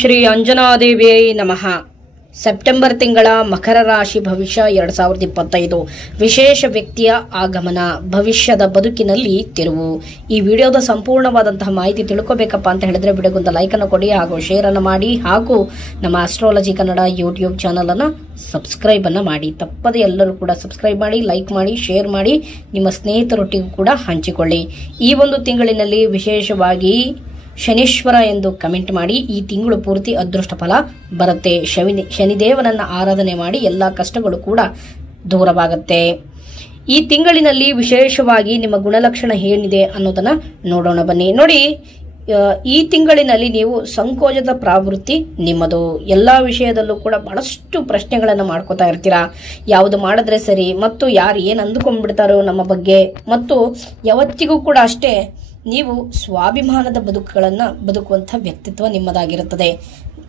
ಶ್ರೀ ಅಂಜನಾದೇವಿಯೇ ನಮಃ. ಸೆಪ್ಟೆಂಬರ್ ತಿಂಗಳ ಮಕರ ರಾಶಿ ಭವಿಷ್ಯ 2025 ವಿಶೇಷ ವ್ಯಕ್ತಿಯ ಆಗಮನ, ಭವಿಷ್ಯದ ಬದುಕಿನಲ್ಲಿ ತಿರುವು. ಈ ವಿಡಿಯೋದ ಸಂಪೂರ್ಣವಾದಂತಹ ಮಾಹಿತಿ ತಿಳ್ಕೋಬೇಕಪ್ಪ ಅಂತ ಹೇಳಿದ್ರೆ ವಿಡಿಯೋಗೊಂದು ಲೈಕ್ ಅನ್ನು ಕೊಡಿ ಹಾಗೂ ಶೇರ್ ಅನ್ನು ಮಾಡಿ ಹಾಗೂ ನಮ್ಮ ಆಸ್ಟ್ರಾಲಜಿ ಕನ್ನಡ ಯೂಟ್ಯೂಬ್ ಚಾನಲ್ ಅನ್ನು ಸಬ್ಸ್ಕ್ರೈಬ್ ಅನ್ನು ಮಾಡಿ. ತಪ್ಪದೆ ಎಲ್ಲರೂ ಕೂಡ ಸಬ್ಸ್ಕ್ರೈಬ್ ಮಾಡಿ, ಲೈಕ್ ಮಾಡಿ, ಶೇರ್ ಮಾಡಿ, ನಿಮ್ಮ ಸ್ನೇಹಿತರೊಟ್ಟಿಗೂ ಕೂಡ ಹಂಚಿಕೊಳ್ಳಿ. ಈ ಒಂದು ತಿಂಗಳಿನಲ್ಲಿ ವಿಶೇಷವಾಗಿ ಶನೀಶ್ವರ ಎಂದು ಕಮೆಂಟ್ ಮಾಡಿ. ಈ ತಿಂಗಳು ಪೂರ್ತಿ ಅದೃಷ್ಟ ಫಲ ಬರುತ್ತೆ. ಶನಿದೇವನನ್ನ ಆರಾಧನೆ ಮಾಡಿ ಎಲ್ಲ ಕಷ್ಟಗಳು ಕೂಡ ದೂರವಾಗುತ್ತೆ. ಈ ತಿಂಗಳಿನಲ್ಲಿ ವಿಶೇಷವಾಗಿ ನಿಮ್ಮ ಗುಣಲಕ್ಷಣ ಏನಿದೆ ಅನ್ನೋದನ್ನ ನೋಡೋಣ ಬನ್ನಿ. ನೋಡಿ, ಈ ತಿಂಗಳಿನಲ್ಲಿ ನೀವು ಸಂಕೋಚದ ಪ್ರವೃತ್ತಿ ನಿಮ್ಮದು. ಎಲ್ಲ ವಿಷಯದಲ್ಲೂ ಕೂಡ ಬಹಳಷ್ಟು ಪ್ರಶ್ನೆಗಳನ್ನು ಮಾಡ್ಕೋತಾ ಇರ್ತೀರಾ. ಯಾವುದು ಮಾಡಿದ್ರೆ ಸರಿ, ಮತ್ತು ಯಾರು ಏನು ಅಂದುಕೊಂಡ್ಬಿಡ್ತಾರೋ ನಮ್ಮ ಬಗ್ಗೆ, ಮತ್ತು ಯಾವತ್ತಿಗೂ ಕೂಡ ಅಷ್ಟೇ ನೀವು ಸ್ವಾಭಿಮಾನದ ಬದುಕುವಂಥ ವ್ಯಕ್ತಿತ್ವ ನಿಮ್ಮದಾಗಿರುತ್ತದೆ.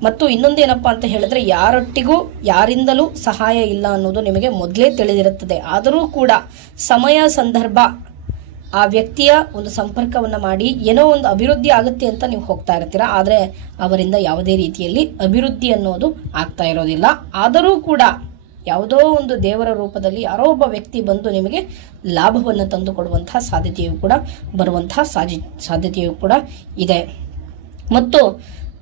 ಮತ್ತು ಇನ್ನೊಂದೇನಪ್ಪ ಅಂತ ಹೇಳಿದ್ರೆ, ಯಾರೊಟ್ಟಿಗೂ ಯಾರಿಂದಲೂ ಸಹಾಯ ಇಲ್ಲ ಅನ್ನೋದು ನಿಮಗೆ ಮೊದಲೇ ತಿಳಿದಿರುತ್ತದೆ. ಆದರೂ ಕೂಡ ಸಮಯ ಸಂದರ್ಭ ಆ ವ್ಯಕ್ತಿಯ ಒಂದು ಸಂಪರ್ಕವನ್ನು ಮಾಡಿ ಏನೋ ಒಂದು ಅಭಿವೃದ್ಧಿ ಆಗುತ್ತೆ ಅಂತ ನೀವು ಹೋಗ್ತಾ ಇರ್ತೀರಾ. ಆದರೆ ಅವರಿಂದ ಯಾವುದೇ ರೀತಿಯಲ್ಲಿ ಅಭಿವೃದ್ಧಿ ಅನ್ನೋದು ಆಗ್ತಾ ಇರೋದಿಲ್ಲ. ಆದರೂ ಕೂಡ ಯಾವುದೋ ಒಂದು ದೇವರ ರೂಪದಲ್ಲಿ ಯಾರೋ ಒಬ್ಬ ವ್ಯಕ್ತಿ ಬಂದು ನಿಮಗೆ ಲಾಭವನ್ನು ತಂದುಕೊಡುವಂತಹ ಸಾಧ್ಯತೆಯೂ ಕೂಡ ಬರುವಂತಹ ಸಾಧ್ಯತೆಯೂ ಕೂಡ ಇದೆ.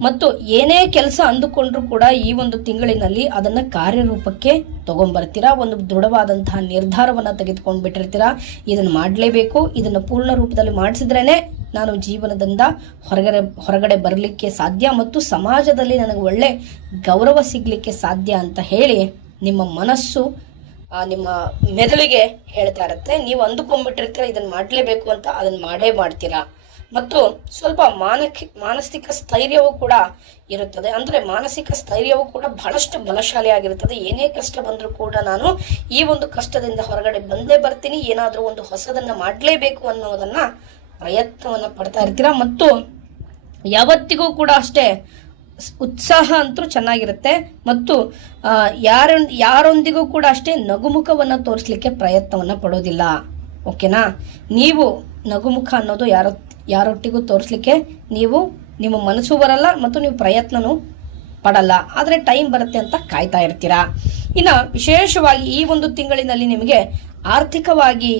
ಮತ್ತು ಏನೇ ಕೆಲಸ ಅಂದುಕೊಂಡ್ರೂ ಕೂಡ ಈ ಒಂದು ತಿಂಗಳಿನಲ್ಲಿ ಅದನ್ನು ಕಾರ್ಯರೂಪಕ್ಕೆ ತಗೊಂಡ್ಬರ್ತೀರಾ. ಒಂದು ದೃಢವಾದಂತಹ ನಿರ್ಧಾರವನ್ನು ತೆಗೆದುಕೊಂಡು ಬಿಟ್ಟಿರ್ತೀರಾ. ಇದನ್ನು ಮಾಡಲೇಬೇಕು, ಇದನ್ನು ಪೂರ್ಣ ರೂಪದಲ್ಲಿ ಮಾಡಿಸಿದ್ರೇನೆ ನಾನು ಜೀವನದಿಂದ ಹೊರಗಡೆ ಬರಲಿಕ್ಕೆ ಸಾಧ್ಯ, ಮತ್ತು ಸಮಾಜದಲ್ಲಿ ನನಗೆ ಒಳ್ಳೆ ಗೌರವ ಸಿಗಲಿಕ್ಕೆ ಸಾಧ್ಯ ಅಂತ ಹೇಳಿ ನಿಮ್ಮ ಮನಸ್ಸು ನಿಮ್ಮ ಮೆದುಳಿಗೆ ಹೇಳ್ತಾ ಇರುತ್ತೆ. ನೀವು ಅಂದುಕೊಂಡ್ಬಿಟ್ಟಿರ್ತೀರ ಇದನ್ನು ಮಾಡಲೇಬೇಕು ಅಂತ, ಅದನ್ನು ಮಾಡೇ ಮಾಡ್ತೀರಾ. ಮತ್ತು ಸ್ವಲ್ಪ ಮಾನಸಿಕ ಸ್ಥೈರ್ಯವೂ ಕೂಡ ಇರುತ್ತದೆ. ಅಂದರೆ ಮಾನಸಿಕ ಸ್ಥೈರ್ಯವೂ ಕೂಡ ಬಹಳಷ್ಟು ಬಲಶಾಲಿ ಆಗಿರುತ್ತದೆ. ಏನೇ ಕಷ್ಟ ಬಂದರೂ ಕೂಡ ನಾನು ಈ ಒಂದು ಕಷ್ಟದಿಂದ ಹೊರಗಡೆ ಬಂದೇ ಬರ್ತೀನಿ, ಏನಾದರೂ ಒಂದು ಹೊಸದನ್ನು ಮಾಡಲೇಬೇಕು ಅನ್ನೋದನ್ನ ಪ್ರಯತ್ನವನ್ನು ಪಡ್ತಾ ಇರ್ತೀರಾ. ಮತ್ತು ಯಾವತ್ತಿಗೂ ಕೂಡ ಅಷ್ಟೇ ಉತ್ಸಾಹ ಅಂತೂ ಚೆನ್ನಾಗಿರುತ್ತೆ. ಮತ್ತು ಯಾರೊಂದಿಗೂ ಕೂಡ ಅಷ್ಟೇ ನಗುಮುಖವನ್ನು ತೋರಿಸ್ಲಿಕ್ಕೆ ಪ್ರಯತ್ನವನ್ನು ಪಡೋದಿಲ್ಲ. ಓಕೆನಾ? ನೀವು ನಗುಮುಖ ಅನ್ನೋದು ಯಾರೊಟ್ಟಿಗೂ ತೋರಿಸ್ಲಿಕ್ಕೆ ನಿಮ್ಮ ಮನಸ್ಸು ಬರಲ್ಲ, ಮತ್ತು ನೀವು ಪ್ರಯತ್ನನೂ ಪಡಲ್ಲ. ಆದರೆ ಟೈಮ್ ಬರುತ್ತೆ ಅಂತ ಕಾಯ್ತಾ ಇರ್ತೀರಾ. ಇನ್ನು ವಿಶೇಷವಾಗಿ ಈ ಒಂದು ತಿಂಗಳಿನಲ್ಲಿ ನಿಮಗೆ ಆರ್ಥಿಕವಾಗಿ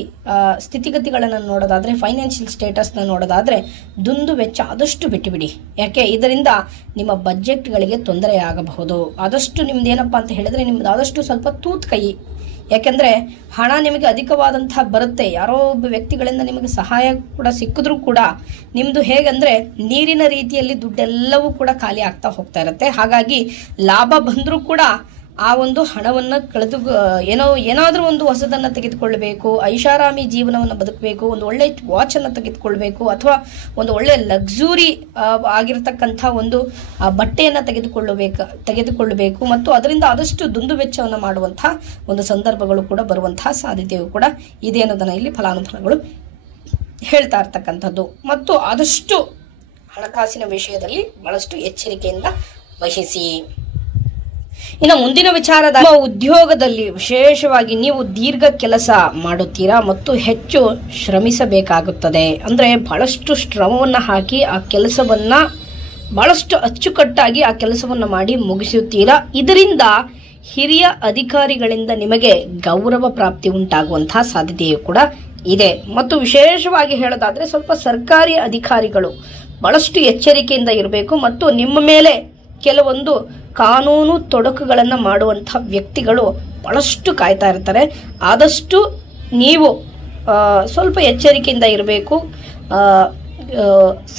ಸ್ಥಿತಿಗತಿಗಳನ್ನು ನೋಡೋದಾದ್ರೆ, ಫೈನಾನ್ಷಿಯಲ್ ಸ್ಟೇಟಸ್ನ ನೋಡೋದಾದ್ರೆ, ದುಂದು ವೆಚ್ಚ ಆದಷ್ಟು ಬಿಟ್ಟುಬಿಡಿ. ಯಾಕೆ? ಇದರಿಂದ ನಿಮ್ಮ ಬಜೆಟ್ಗಳಿಗೆ ತೊಂದರೆ ಆಗಬಹುದು. ಆದಷ್ಟು ನಿಮ್ದೇನಪ್ಪ ಅಂತ ಹೇಳಿದ್ರೆ, ನಿಮ್ದು ಆದಷ್ಟು ಸ್ವಲ್ಪ ತೂತ್ ಕೈ. ಯಾಕೆಂದ್ರೆ ಹಣ ನಿಮಗೆ ಅಧಿಕವಾದಂತಹ ಬರುತ್ತೆ. ಯಾರೋ ಒಬ್ಬ ವ್ಯಕ್ತಿಗಳಿಂದ ನಿಮಗೆ ಸಹಾಯ ಕೂಡ ಸಿಕ್ಕಿದ್ರೂ ಕೂಡ ನಿಮ್ದು ಹೇಗಂದ್ರೆ ನೀರಿನ ರೀತಿಯಲ್ಲಿ ದುಡ್ಡೆಲ್ಲವೂ ಕೂಡ ಖಾಲಿ ಆಗ್ತಾ ಹೋಗ್ತಾ ಇರುತ್ತೆ. ಹಾಗಾಗಿ ಲಾಭ ಬಂದರೂ ಕೂಡ ಆ ಒಂದು ಹಣವನ್ನು ಕಳೆದು ಏನಾದರೂ ಒಂದು ಹೊಸದನ್ನು ತೆಗೆದುಕೊಳ್ಬೇಕು, ಐಷಾರಾಮಿ ಜೀವನವನ್ನು ಬದುಕಬೇಕು, ಒಂದು ಒಳ್ಳೆ ವಾಚನ್ನು ತೆಗೆದುಕೊಳ್ಬೇಕು, ಅಥವಾ ಒಂದು ಒಳ್ಳೆ ಲಕ್ಸುರಿ ಆಗಿರತಕ್ಕಂಥ ಒಂದು ಬಟ್ಟೆಯನ್ನು ತೆಗೆದುಕೊಳ್ಳಬೇಕು, ಮತ್ತು ಅದರಿಂದ ಆದಷ್ಟು ದುಂದು ವೆಚ್ಚವನ್ನು ಮಾಡುವಂಥ ಒಂದು ಸಂದರ್ಭಗಳು ಕೂಡ ಬರುವಂತಹ ಸಾಧ್ಯತೆಯೂ ಕೂಡ ಇದೆ ಅನ್ನೋದನ್ನು ಇಲ್ಲಿ ಫಲಾನುಫಲಗಳು ಹೇಳ್ತಾ ಇರ್ತಕ್ಕಂಥದ್ದು. ಮತ್ತು ಆದಷ್ಟು ಹಣಕಾಸಿನ ವಿಷಯದಲ್ಲಿ ಬಹಳಷ್ಟು ಎಚ್ಚರಿಕೆಯಿಂದ ವಹಿಸಿ. ಇನ್ನು ಮುಂದಿನ ವಿಚಾರದ ಉದ್ಯೋಗದಲ್ಲಿ ವಿಶೇಷವಾಗಿ ನೀವು ದೀರ್ಘ ಕೆಲಸ ಮಾಡುತ್ತೀರಾ ಮತ್ತು ಹೆಚ್ಚು ಶ್ರಮಿಸಬೇಕಾಗುತ್ತದೆ. ಅಂದ್ರೆ ಬಹಳಷ್ಟು ಶ್ರಮವನ್ನು ಹಾಕಿ ಆ ಕೆಲಸವನ್ನ ಬಹಳಷ್ಟು ಅಚ್ಚುಕಟ್ಟಾಗಿ ಆ ಕೆಲಸವನ್ನ ಮಾಡಿ ಮುಗಿಸುತ್ತೀರಾ. ಇದರಿಂದ ಹಿರಿಯ ಅಧಿಕಾರಿಗಳಿಂದ ನಿಮಗೆ ಗೌರವ ಪ್ರಾಪ್ತಿ ಉಂಟಾಗುವಂತಹ ಸಾಧ್ಯತೆಯೂ ಕೂಡ ಇದೆ. ಮತ್ತು ವಿಶೇಷವಾಗಿ ಹೇಳೋದಾದ್ರೆ, ಸ್ವಲ್ಪ ಸರ್ಕಾರಿ ಅಧಿಕಾರಿಗಳು ಬಹಳಷ್ಟು ಎಚ್ಚರಿಕೆಯಿಂದ ಇರಬೇಕು. ಮತ್ತು ನಿಮ್ಮ ಮೇಲೆ ಕೆಲವೊಂದು ಕಾನೂನು ತೊಡಕುಗಳನ್ನು ಮಾಡುವಂಥ ವ್ಯಕ್ತಿಗಳು ಬಹಳಷ್ಟು ಕಾಯ್ತಾ ಇರ್ತಾರೆ. ಆದಷ್ಟು ನೀವು ಸ್ವಲ್ಪ ಎಚ್ಚರಿಕೆಯಿಂದ ಇರಬೇಕು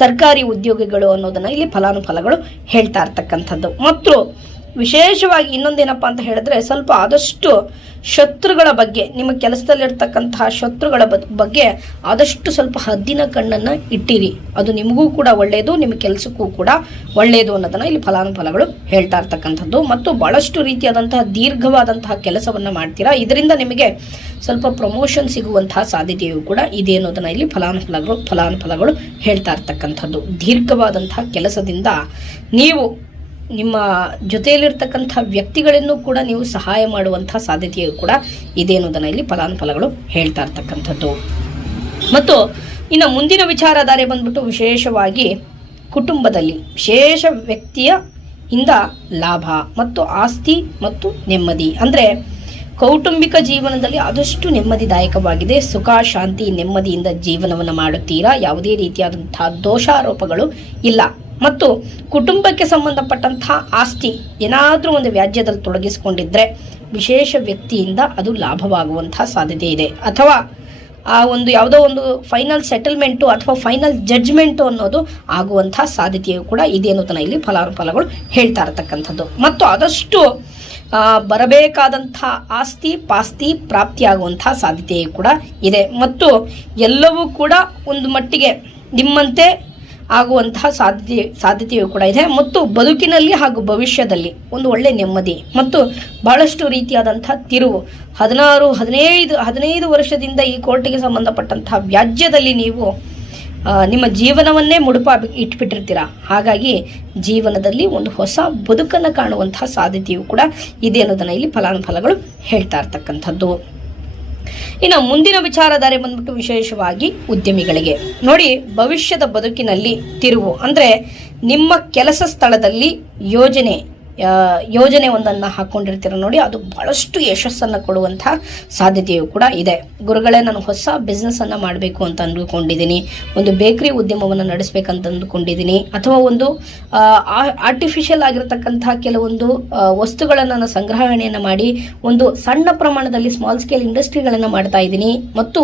ಸರ್ಕಾರಿ ಉದ್ಯೋಗಿಗಳು ಅನ್ನೋದನ್ನ ಇಲ್ಲಿ ಫಲಾನುಫಲಗಳು ಹೇಳ್ತಾ ಇರ್ತಕ್ಕಂಥದ್ದು. ಮತ್ತು ವಿಶೇಷವಾಗಿ ಇನ್ನೊಂದೇನಪ್ಪ ಅಂತ ಹೇಳಿದ್ರೆ, ಸ್ವಲ್ಪ ಆದಷ್ಟು ಶತ್ರುಗಳ ಬಗ್ಗೆ, ನಿಮ್ಮ ಕೆಲಸದಲ್ಲಿರ್ತಕ್ಕಂತಹ ಶತ್ರುಗಳ ಬಗ್ಗೆ ಆದಷ್ಟು ಸ್ವಲ್ಪ ಹದ್ದಿನ ಕಣ್ಣನ್ನು ಇಟ್ಟಿರಿ. ಅದು ನಿಮಗೂ ಕೂಡ ಒಳ್ಳೆಯದು, ನಿಮ್ಮ ಕೆಲಸಕ್ಕೂ ಕೂಡ ಒಳ್ಳೆಯದು ಅನ್ನೋದನ್ನ ಇಲ್ಲಿ ಫಲಾನುಫಲಗಳು ಹೇಳ್ತಾ ಇರ್ತಕ್ಕಂಥದ್ದು. ಮತ್ತು ಬಹಳಷ್ಟು ರೀತಿಯಾದಂತಹ ದೀರ್ಘವಾದಂತಹ ಕೆಲಸವನ್ನ ಮಾಡ್ತೀರಾ. ಇದರಿಂದ ನಿಮಗೆ ಸ್ವಲ್ಪ ಪ್ರಮೋಷನ್ ಸಿಗುವಂತಹ ಸಾಧ್ಯತೆಯೂ ಕೂಡ ಇದೆ ಅನ್ನೋದನ್ನ ಇಲ್ಲಿ ಫಲಾನುಫಲಗಳು ಹೇಳ್ತಾ ಇರ್ತಕ್ಕಂಥದ್ದು. ದೀರ್ಘವಾದಂತಹ ಕೆಲಸದಿಂದ ನೀವು ನಿಮ್ಮ ಜೊತೆಯಲ್ಲಿರ್ತಕ್ಕಂಥ ವ್ಯಕ್ತಿಗಳನ್ನು ಕೂಡ ನೀವು ಸಹಾಯ ಮಾಡುವಂತಹ ಸಾಧ್ಯತೆಯೂ ಕೂಡ ಇದೆ ಅನ್ನೋದನ್ನ ಇಲ್ಲಿ ಫಲಾನುಫಲಗಳು ಹೇಳ್ತಾ ಇರ್ತಕ್ಕಂಥದ್ದು. ಮತ್ತು ಇನ್ನು ಮುಂದಿನ ವಿಚಾರಧಾರೆ ಬಂದ್ಬಿಟ್ಟು ವಿಶೇಷವಾಗಿ ಕುಟುಂಬದಲ್ಲಿ ವಿಶೇಷ ವ್ಯಕ್ತಿಯ ಇಂದ ಲಾಭ ಮತ್ತು ಆಸ್ತಿ ಮತ್ತು ನೆಮ್ಮದಿ. ಅಂದರೆ ಕೌಟುಂಬಿಕ ಜೀವನದಲ್ಲಿ ಆದಷ್ಟು ನೆಮ್ಮದಿದಾಯಕವಾಗಿದೆ. ಸುಖ, ಶಾಂತಿ, ನೆಮ್ಮದಿಯಿಂದ ಜೀವನವನ್ನು ಮಾಡುತ್ತೀರಾ. ಯಾವುದೇ ರೀತಿಯಾದಂತಹ ದೋಷಾರೋಪಗಳು ಇಲ್ಲ. ಮತ್ತು ಕುಟುಂಬಕ್ಕೆ ಸಂಬಂಧಪಟ್ಟಂತಹ ಆಸ್ತಿ ಏನಾದರೂ ಒಂದು ವ್ಯಾಜ್ಯದಲ್ಲಿ ತೊಡಗಿಸಿಕೊಂಡಿದ್ರೆ ವಿಶೇಷ ವ್ಯಕ್ತಿಯಿಂದ ಅದು ಲಾಭವಾಗುವಂತಹ ಸಾಧ್ಯತೆ ಇದೆ. ಅಥವಾ ಆ ಒಂದು ಯಾವುದೋ ಒಂದು ಫೈನಲ್ ಸೆಟಲ್ಮೆಂಟು ಅಥವಾ ಫೈನಲ್ ಜಡ್ಜ್ಮೆಂಟು ಅನ್ನೋದು ಆಗುವಂತಹ ಸಾಧ್ಯತೆಯು ಕೂಡ ಇದೆ ಅನ್ನೋದನ್ನ ಇಲ್ಲಿ ಫಲಾನುಫಲಗಳು ಹೇಳ್ತಾ ಇರತಕ್ಕಂಥದ್ದು. ಮತ್ತು ಆದಷ್ಟು ಬರಬೇಕಾದಂಥ ಆಸ್ತಿ ಪಾಸ್ತಿ ಪ್ರಾಪ್ತಿಯಾಗುವಂತಹ ಸಾಧ್ಯತೆಯು ಕೂಡ ಇದೆ. ಮತ್ತು ಎಲ್ಲವೂ ಕೂಡ ಒಂದು ಮಟ್ಟಿಗೆ ನಿಮ್ಮಂತೆ ಆಗುವಂತಹ ಸಾಧ್ಯತೆಯು ಕೂಡ ಇದೆ. ಮತ್ತು ಬದುಕಿನಲ್ಲಿ ಹಾಗೂ ಭವಿಷ್ಯದಲ್ಲಿ ಒಂದು ಒಳ್ಳೆ ನೆಮ್ಮದಿ ಮತ್ತು ಬಹಳಷ್ಟು ರೀತಿಯಾದಂತಹ ತಿರುವು 15 ವರ್ಷದಿಂದ ಈ ಕೋರ್ಟಿಗೆ ಸಂಬಂಧಪಟ್ಟಂತಹ ವ್ಯಾಜ್ಯದಲ್ಲಿ ನೀವು ನಿಮ್ಮ ಜೀವನವನ್ನೇ ಇಟ್ಬಿಟ್ಟಿರ್ತೀರ. ಹಾಗಾಗಿ ಜೀವನದಲ್ಲಿ ಒಂದು ಹೊಸ ಬದುಕನ್ನು ಕಾಣುವಂತಹ ಸಾಧ್ಯತೆಯು ಕೂಡ ಇದೆ ಅನ್ನೋದನ್ನ ಇಲ್ಲಿ ಫಲಾನುಫಲಗಳು ಹೇಳ್ತಾ ಇರ್ತಕ್ಕಂಥದ್ದು. ಇನ್ನು ಮುಂದಿನ ವಿಚಾರಧಾರೆ ಬಂದ್ಬಿಟ್ಟು ವಿಶೇಷವಾಗಿ ಉದ್ಯಮಿಗಳಿಗೆ ನೋಡಿ, ಭವಿಷ್ಯದ ಬದುಕಿನಲ್ಲಿ ತಿರುವು ಅಂದರೆ ನಿಮ್ಮ ಕೆಲಸ ಸ್ಥಳದಲ್ಲಿ ಯೋಜನೆ ಒಂದನ್ನು ಹಾಕೊಂಡಿರ್ತೀರ ನೋಡಿ, ಅದು ಬಹಳಷ್ಟು ಯಶಸ್ಸನ್ನು ಕೊಡುವಂತಹ ಸಾಧ್ಯತೆಯು ಕೂಡ ಇದೆ. ಗುರುಗಳೇ, ನಾನು ಹೊಸ ಬಿಸ್ನೆಸ್ಸನ್ನು ಮಾಡಬೇಕು ಅಂತ ಅಂದುಕೊಂಡಿದ್ದೀನಿ, ಒಂದು ಬೇಕರಿ ಉದ್ಯಮವನ್ನು ನಡೆಸಬೇಕಂತ ಅಂದುಕೊಂಡಿದ್ದೀನಿ, ಅಥವಾ ಒಂದು ಆರ್ಟಿಫಿಷಿಯಲ್ ಆಗಿರತಕ್ಕಂತಹ ಕೆಲವೊಂದು ವಸ್ತುಗಳನ್ನು ನಾನು ಸಂಗ್ರಹಣೆಯನ್ನು ಮಾಡಿ ಒಂದು ಸಣ್ಣ ಪ್ರಮಾಣದಲ್ಲಿ ಸ್ಮಾಲ್ ಸ್ಕೇಲ್ ಇಂಡಸ್ಟ್ರಿಗಳನ್ನು ಮಾಡ್ತಾ ಇದ್ದೀನಿ ಮತ್ತು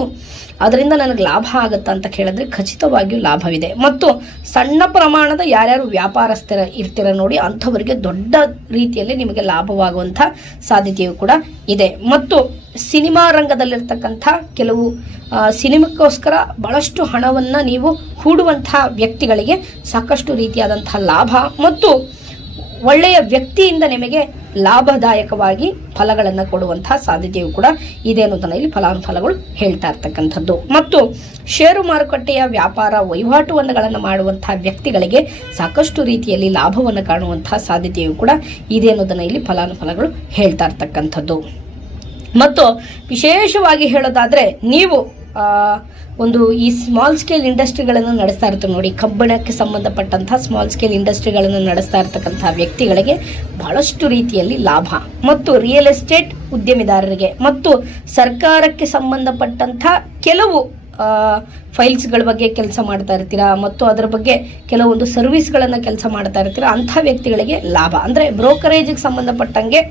ಅದರಿಂದ ನನಗೆ ಲಾಭ ಆಗುತ್ತಾ ಅಂತ ಕೇಳಿದ್ರೆ ಖಚಿತವಾಗಿಯೂ ಲಾಭವಿದೆ. ಮತ್ತು ಸಣ್ಣ ಪ್ರಮಾಣದ ಯಾರ್ಯಾರು ವ್ಯಾಪಾರಸ್ಥರ ಇರ್ತೀರ ನೋಡಿ, ಅಂಥವರಿಗೆ ದೊಡ್ಡ ರೀತಿಯಲ್ಲಿ ನಿಮಗೆ ಲಾಭವಾಗುವಂಥ ಸಾಧ್ಯತೆಯು ಕೂಡ ಇದೆ. ಮತ್ತು ಸಿನಿಮಾ ರಂಗದಲ್ಲಿರ್ತಕ್ಕಂಥ ಕೆಲವು ಸಿನಿಮಾಕ್ಕೋಸ್ಕರ ಬಹಳಷ್ಟು ಹಣವನ್ನು ನೀವು ಹೂಡುವಂತಹ ವ್ಯಕ್ತಿಗಳಿಗೆ ಸಾಕಷ್ಟು ರೀತಿಯಾದಂತಹ ಲಾಭ ಮತ್ತು ಒಳ್ಳೆಯ ವ್ಯಕ್ತಿಯಿಂದ ನಿಮಗೆ ಲಾಭದಾಯಕವಾಗಿ ಫಲಗಳನ್ನು ಕೊಡುವಂತಹ ಸಾಧ್ಯತೆಯು ಕೂಡ ಇದೆ ಅನ್ನೋದನ್ನ ಇಲ್ಲಿ ಫಲಾನುಫಲಗಳು ಹೇಳ್ತಾ ಇರ್ತಕ್ಕಂಥದ್ದು. ಮತ್ತು ಷೇರು ಮಾರುಕಟ್ಟೆಯ ವ್ಯಾಪಾರ ವಹಿವಾಟುಗಳನ್ನು ಮಾಡುವಂತಹ ವ್ಯಕ್ತಿಗಳಿಗೆ ಸಾಕಷ್ಟು ರೀತಿಯಲ್ಲಿ ಲಾಭವನ್ನು ಕಾಣುವಂತಹ ಸಾಧ್ಯತೆಯು ಕೂಡ ಇದೆ ಅನ್ನೋದನ್ನ ಇಲ್ಲಿ ಫಲಾನುಫಲಗಳು ಹೇಳ್ತಾ ಇರ್ತಕ್ಕಂಥದ್ದು. ಮತ್ತು ವಿಶೇಷವಾಗಿ ಹೇಳೋದಾದ್ರೆ ನೀವು ಒಂದು ಈ ಸ್ಮಾಲ್ ಸ್ಕೇಲ್ ಇಂಡಸ್ಟ್ರಿಗಳನ್ನು ನಡೆಸ್ತಾ ಇರ್ತಾರೆ ನೋಡಿ, ಕಬ್ಬಿಣಕ್ಕೆ ಸಂಬಂಧಪಟ್ಟಂತಹ ಸ್ಮಾಲ್ ಸ್ಕೇಲ್ ಇಂಡಸ್ಟ್ರಿಗಳನ್ನು ನಡೆಸ್ತಾ ಇರ್ತಕ್ಕಂತಹ ವ್ಯಕ್ತಿಗಳಿಗೆ ಬಹಳಷ್ಟು ರೀತಿಯಲ್ಲಿ ಲಾಭ. ಮತ್ತು ರಿಯಲ್ ಎಸ್ಟೇಟ್ ಉದ್ಯಮಿದಾರರಿಗೆ ಮತ್ತು ಸರ್ಕಾರಕ್ಕೆ ಸಂಬಂಧಪಟ್ಟಂತಹ ಕೆಲವು ಫೈಲ್ಸ್ಗಳ ಬಗ್ಗೆ ಕೆಲಸ ಮಾಡ್ತಾ ಇರ್ತೀರಾ ಮತ್ತು ಅದರ ಬಗ್ಗೆ ಕೆಲವೊಂದು ಸರ್ವಿಸ್ಗಳನ್ನು ಕೆಲಸ ಮಾಡ್ತಾ ಇರ್ತೀರಾ, ಅಂಥ ವ್ಯಕ್ತಿಗಳಿಗೆ ಲಾಭ. ಅಂದರೆ ಬ್ರೋಕರೇಜ್ಗೆ ಸಂಬಂಧಪಟ್ಟಂಗೆ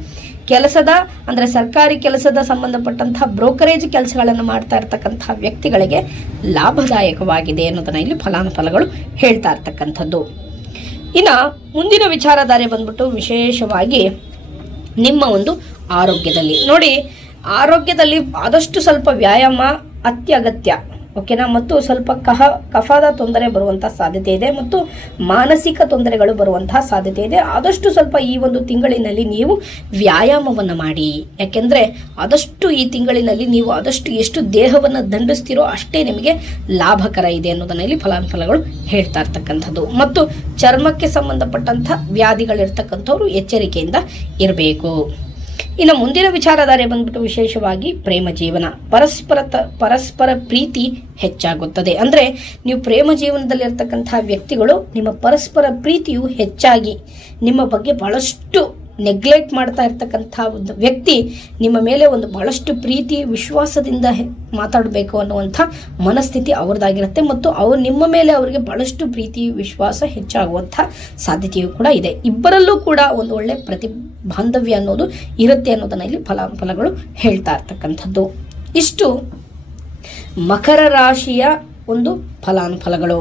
ಅಂದರೆ ಸರ್ಕಾರಿ ಕೆಲಸದ ಸಂಬಂಧಪಟ್ಟಂತಹ ಬ್ರೋಕರೇಜ್ ಕೆಲಸಗಳನ್ನು ಮಾಡ್ತಾ ಇರ್ತಕ್ಕಂತಹ ವ್ಯಕ್ತಿಗಳಿಗೆ ಲಾಭದಾಯಕವಾಗಿದೆ ಅನ್ನೋದನ್ನ ಇಲ್ಲಿ ಫಲಾನುಫಲಗಳು ಹೇಳ್ತಾ ಇರ್ತಕ್ಕಂಥದ್ದು. ಇನ್ನು ಮುಂದಿನ ವಿಚಾರಧಾರೆ ಬಂದ್ಬಿಟ್ಟು ವಿಶೇಷವಾಗಿ ನಿಮ್ಮ ಒಂದು ಆರೋಗ್ಯದಲ್ಲಿ ನೋಡಿ, ಆರೋಗ್ಯದಲ್ಲಿ ಆದಷ್ಟು ಸ್ವಲ್ಪ ವ್ಯಾಯಾಮ ಅತ್ಯಗತ್ಯ, ಓಕೆನಾ. ಮತ್ತು ಸ್ವಲ್ಪ ಕಫದ ತೊಂದರೆ ಬರುವಂತಹ ಸಾಧ್ಯತೆ ಇದೆ ಮತ್ತು ಮಾನಸಿಕ ತೊಂದರೆಗಳು ಬರುವಂತಹ ಸಾಧ್ಯತೆ ಇದೆ. ಆದಷ್ಟು ಸ್ವಲ್ಪ ಈ ಒಂದು ತಿಂಗಳಿನಲ್ಲಿ ನೀವು ವ್ಯಾಯಾಮವನ್ನು ಮಾಡಿ, ಯಾಕೆಂದ್ರೆ ಆದಷ್ಟು ಈ ತಿಂಗಳಿನಲ್ಲಿ ನೀವು ಆದಷ್ಟು ಎಷ್ಟು ದೇಹವನ್ನು ದಂಡಿಸ್ತೀರೋ ಅಷ್ಟೇ ನಿಮಗೆ ಲಾಭಕರ ಇದೆ ಅನ್ನೋದನ್ನ ಇಲ್ಲಿ ಫಲಾನುಫಲಗಳು ಹೇಳ್ತಾ ಇರ್ತಕ್ಕಂಥದ್ದು. ಮತ್ತು ಚರ್ಮಕ್ಕೆ ಸಂಬಂಧಪಟ್ಟಂತ ವ್ಯಾಧಿಗಳಿರ್ತಕ್ಕಂಥವ್ರು ಎಚ್ಚರಿಕೆಯಿಂದ ಇರಬೇಕು. ಇನ್ನು ಮುಂದಿನ ವಿಚಾರಧಾರೆ ಬಂದ್ಬಿಟ್ಟು ವಿಶೇಷವಾಗಿ ಪ್ರೇಮ ಜೀವನ, ಪರಸ್ಪರ ಪ್ರೀತಿ ಹೆಚ್ಚಾಗುತ್ತದೆ. ಅಂದ್ರೆ ನೀವು ಪ್ರೇಮ ಜೀವನದಲ್ಲಿ ಇರ್ತಕ್ಕಂತಹ ವ್ಯಕ್ತಿಗಳು ನಿಮ್ಮ ಪರಸ್ಪರ ಪ್ರೀತಿಯು ಹೆಚ್ಚಾಗಿ ನಿಮ್ಮ ಬಗ್ಗೆ ಬಹಳಷ್ಟು ನೆಗ್ಲೆಕ್ಟ್ ಮಾಡ್ತಾ ಇರ್ತಕ್ಕಂಥ ಒಂದು ವ್ಯಕ್ತಿ ನಿಮ್ಮ ಮೇಲೆ ಒಂದು ಬಹಳಷ್ಟು ಪ್ರೀತಿ ವಿಶ್ವಾಸದಿಂದ ಮಾತಾಡಬೇಕು ಅನ್ನುವಂಥ ಮನಸ್ಥಿತಿ ಅವ್ರದ್ದಾಗಿರುತ್ತೆ ಮತ್ತು ನಿಮ್ಮ ಮೇಲೆ ಅವರಿಗೆ ಬಹಳಷ್ಟು ಪ್ರೀತಿ ವಿಶ್ವಾಸ ಹೆಚ್ಚಾಗುವಂಥ ಸಾಧ್ಯತೆಯೂ ಕೂಡ ಇದೆ. ಇಬ್ಬರಲ್ಲೂ ಕೂಡ ಒಂದು ಒಳ್ಳೆ ಬಾಂಧವ್ಯ ಅನ್ನೋದು ಇರುತ್ತೆ ಅನ್ನೋದನ್ನ ಇಲ್ಲಿ ಫಲಾನುಫಲಗಳು ಹೇಳ್ತಾ ಇರ್ತಕ್ಕಂಥದ್ದು. ಇಷ್ಟು ಮಕರ ರಾಶಿಯ ಒಂದು ಫಲಾನುಫಲಗಳು.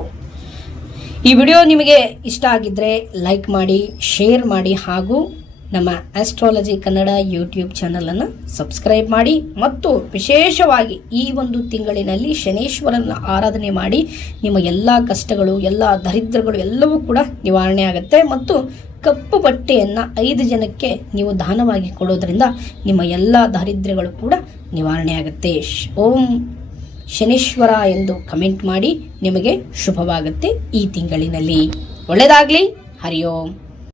ಈ ವಿಡಿಯೋ ನಿಮಗೆ ಇಷ್ಟ ಆಗಿದ್ರೆ ಲೈಕ್ ಮಾಡಿ, ಶೇರ್ ಮಾಡಿ ಹಾಗೂ ನಮ್ಮ ಆಸ್ಟ್ರಾಲಜಿ ಕನ್ನಡ ಯೂಟ್ಯೂಬ್ ಚಾನಲನ್ನು ಸಬ್ಸ್ಕ್ರೈಬ್ ಮಾಡಿ. ಮತ್ತು ವಿಶೇಷವಾಗಿ ಈ ಒಂದು ತಿಂಗಳಿನಲ್ಲಿ ಶನೇಶ್ವರನ ಆರಾಧನೆ ಮಾಡಿ ನಿಮ್ಮ ಎಲ್ಲ ಕಷ್ಟಗಳು, ಎಲ್ಲ ದರಿದ್ರಗಳು ಎಲ್ಲವೂ ಕೂಡ ನಿವಾರಣೆ ಆಗುತ್ತೆ. ಮತ್ತು ಕಪ್ಪು ಬಟ್ಟೆಯನ್ನು 5 ಜನಕ್ಕೆ ನೀವು ದಾನವಾಗಿ ಕೊಡೋದ್ರಿಂದ ನಿಮ್ಮ ಎಲ್ಲ ದಾರಿದ್ರ್ಯಗಳು ಕೂಡ ನಿವಾರಣೆ ಆಗುತ್ತೆ. ಓಂ ಶನೇಶ್ವರ ಎಂದು ಕಮೆಂಟ್ ಮಾಡಿ, ನಿಮಗೆ ಶುಭವಾಗುತ್ತೆ ಈ ತಿಂಗಳಿನಲ್ಲಿ. ಒಳ್ಳೆಯದಾಗಲಿ. ಹರಿ ಓಂ.